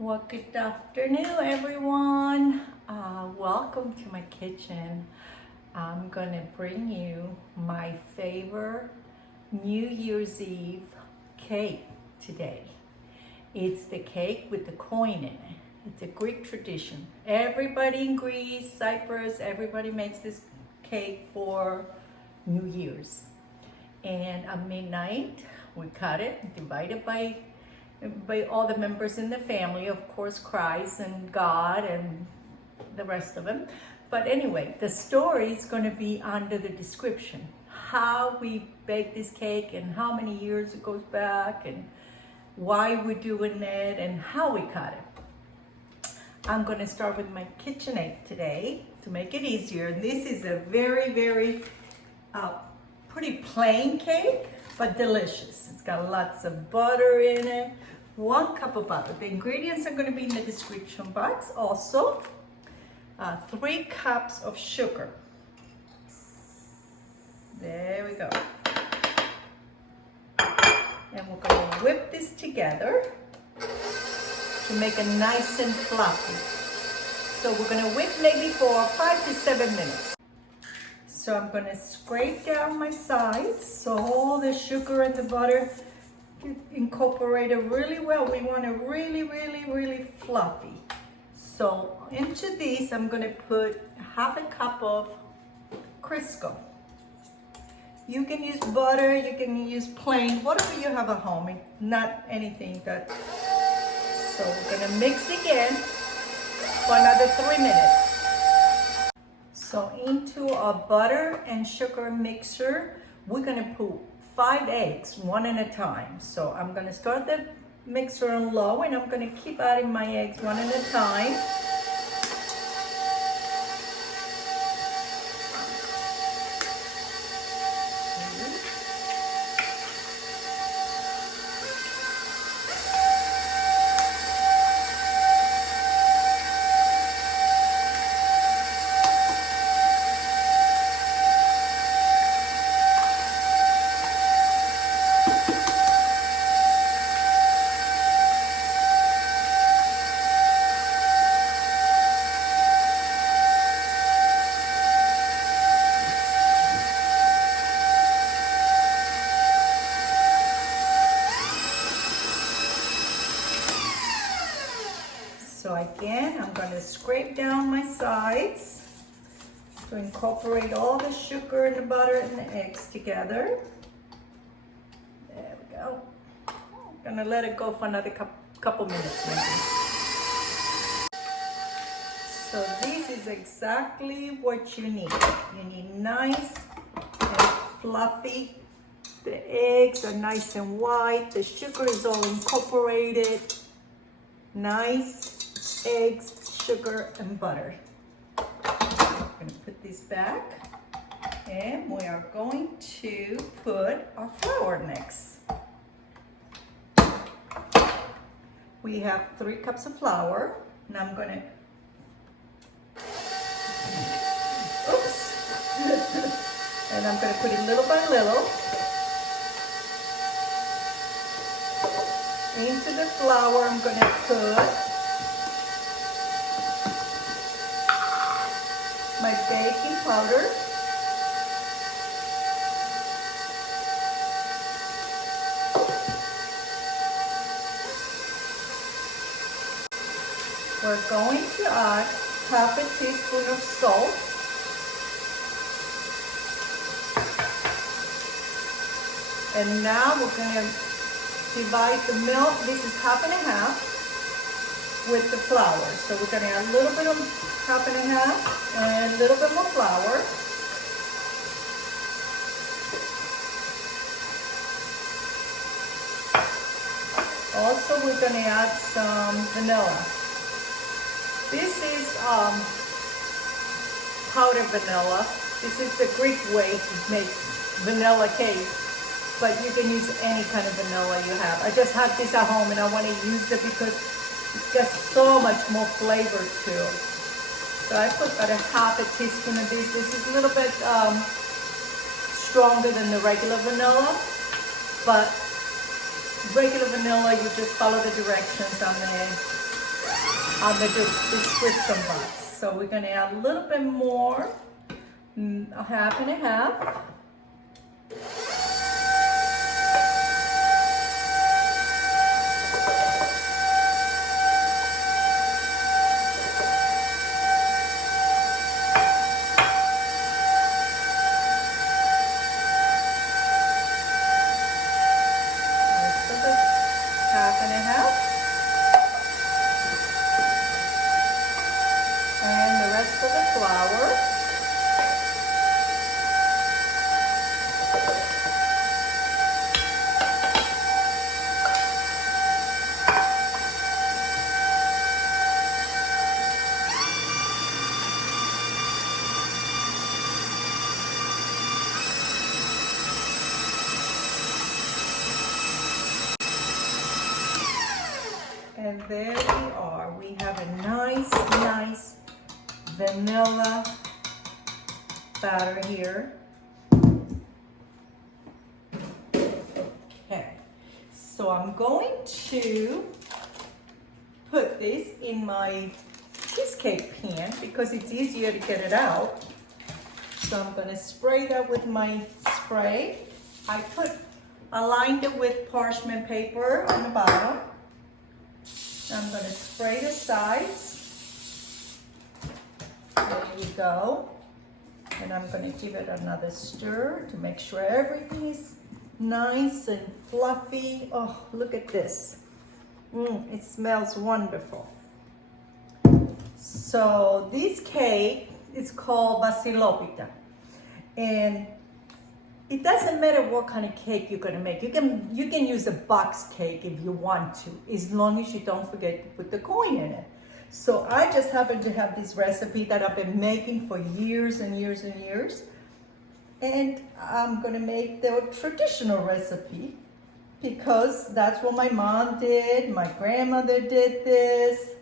Well, good afternoon, everyone. Welcome to my kitchen. I'm gonna bring you my favorite New Year's Eve cake today. It's the cake with the coin in it. It's a Greek tradition. Everybody in Greece, Cyprus, everybody makes this cake for New Year's. And at midnight, we cut it, divide it by all the members in the family, of course, Christ and God and the rest of them. But anyway, the story is going to be under the description. How we bake this cake and how many years it goes back and why we're doing it and how we cut it. I'm going to start with my KitchenAid today to make it easier. This is a very pretty plain cake, but delicious. It's got lots of butter in it. 1 cup of butter. The ingredients are going to be in the description box. Also, 3 cups of sugar. There we go. And we're going to whip this together to make it nice and fluffy. So we're going to whip maybe for 5 to 7 minutes. So I'm going to scrape down my sides so all the sugar and the butter incorporate it really well. We want it really fluffy. So into these I'm going to put half a cup of Crisco. You can use butter, you can use plain, whatever you have at home, not anything that. So we're going to mix again for another 3 minutes. So into our butter and sugar mixture, we're going to put 5 eggs, 1 at a time. So I'm going to start the mixer on low and I'm going to keep adding my eggs 1 at a time. So again, I'm going to scrape down my sides to incorporate all the sugar and the butter and the eggs together. There we go. I'm going to let it go for another couple minutes maybe. So this is exactly what you need. You need nice and fluffy. The eggs are nice and white. The sugar is all incorporated. Nice. Eggs, sugar, and butter. I'm going to put this back and we are going to put our flour next. We have 3 cups of flour. Now I'm going to, and I'm going to put it little by little into the flour. I'm going to put my baking powder, we're going to add half a teaspoon of salt, and now we're going to divide the milk. This is half and a half with the flour. So we're going to add a little bit of half and a half and a little bit more flour. Also, we're going to add some vanilla. This is powdered vanilla. This is the Greek way to make vanilla cake, but you can use any kind of vanilla you have. I just have this at home and I want to use it because it's got so much more flavor to it. So I put about a half a teaspoon of this. This is a little bit stronger than the regular vanilla, but regular vanilla, you just follow the directions on the on the description box. So we're gonna add a little bit more, a half and a half. Half and a half. And the rest of the flour. And there we are. We have a nice vanilla batter here. Okay, so I'm going to put this in my cheesecake pan because it's easier to get it out. So I'm gonna spray that with my spray. I lined it with parchment paper on the bottom. I'm going to spray the sides. There you go. And I'm going to give it another stir to make sure everything is nice and fluffy. Oh, look at this. It smells wonderful. So this cake is called Vasilopita. And it doesn't matter what kind of cake you're gonna make. You can use a box cake if you want to, as long as you don't forget to put the coin in it. So I just happen to have this recipe that I've been making for years and years and years. And I'm gonna make the traditional recipe because that's what my mom did, my grandmother did this.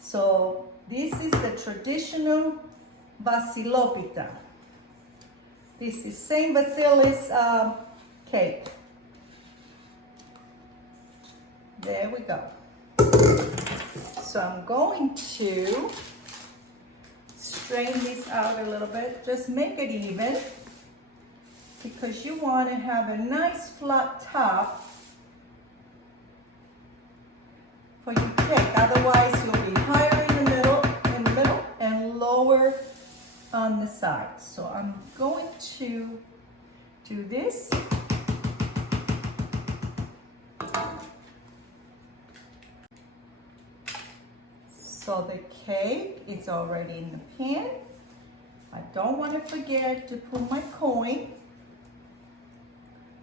So this is the traditional Vasilopita. This is Saint Vasilis cake. There we go. So I'm going to strain this out a little bit. Just make it even because you want to have a nice flat top for your cake. Otherwise, you'll be higher in the middle, and lower on the side. So I'm going to do this. So the cake is already in the pan. I don't want to forget to put my coin.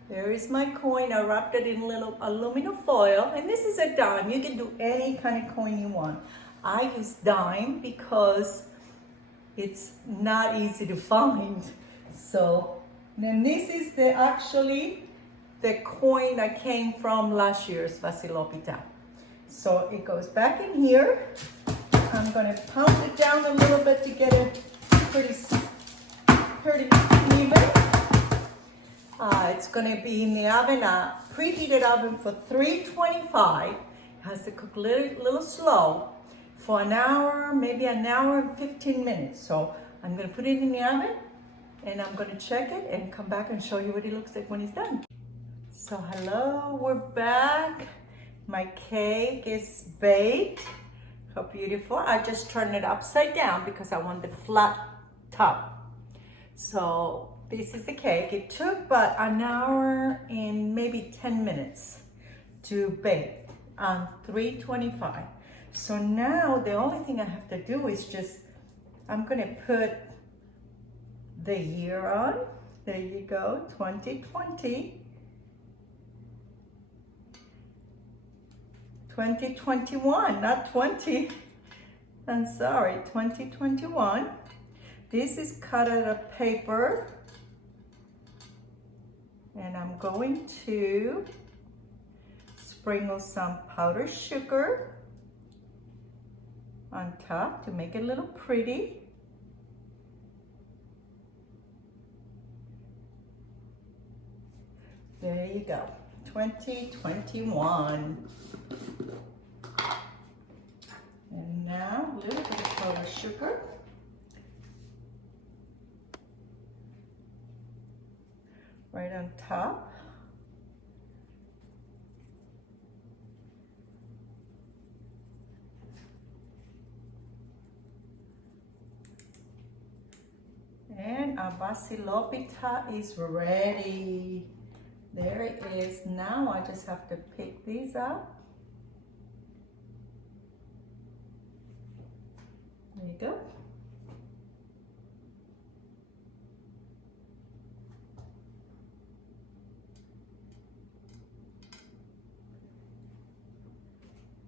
There is my coin. I wrapped it in little aluminum foil, and this is a dime. You can do any kind of coin you want. I use dime because it's not easy to find. So then this is actually the coin that came from last year's Vasilopita. So it goes back in here. I'm gonna pound it down a little bit to get it pretty even. It's gonna be in the oven, preheated oven for 325. It has to cook a little slow for an hour, maybe an hour and 15 minutes. So I'm gonna put it in the oven and I'm gonna check it and come back and show you what it looks like when it's done. So hello, we're back. My cake is baked. How beautiful. I just turned it upside down because I want the flat top. So this is the cake. It took about an hour and maybe 10 minutes to bake on 325. So now the only thing I have to do is I'm gonna put the year on. There you go, 2020. 2021, not 20. I'm sorry, 2021. This is cut out of paper. And I'm going to sprinkle some powdered sugar on top to make it a little pretty. There you go, 2021. Now, a little bit of powdered sugar. Right on top. And our Vasilopita is ready. There it is. Now I just have to pick these up. There you go.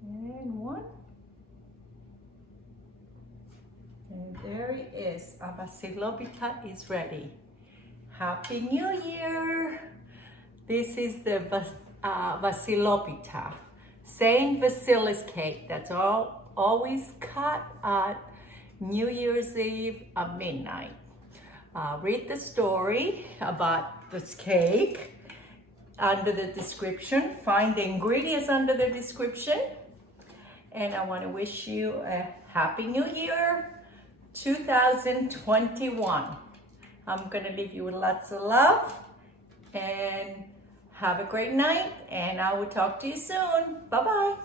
And one. And there it is. Our Vasilopita is ready. Happy New Year! This is the Vasilopita, Saint Vasilis cake. That's always cut at New Year's Eve at midnight. Read the story about this cake under the description. Find the ingredients under the description. And I want to wish you a Happy New Year 2021. I'm going to leave you with lots of love and have a great night, and I will talk to you soon. Bye-bye.